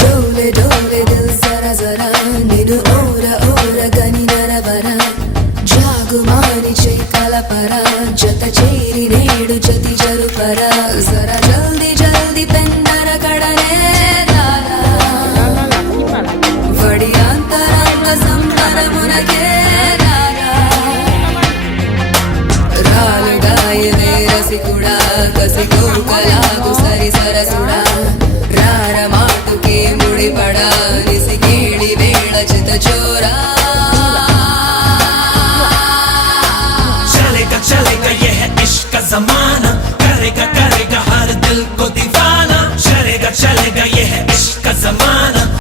डोले डोले दिल जरा जरा निनु ओरा ओरा गनी नरवरा जागुमानी चैतल पर जत चेरी नेडु जति जरुपर जरा जल्दी जल्दी पेंदर कड़ने वड़ी अंतरंग संपर मुनके राल गायने रसिकुड़ा कसिको कलागु सरि सरसुड़ा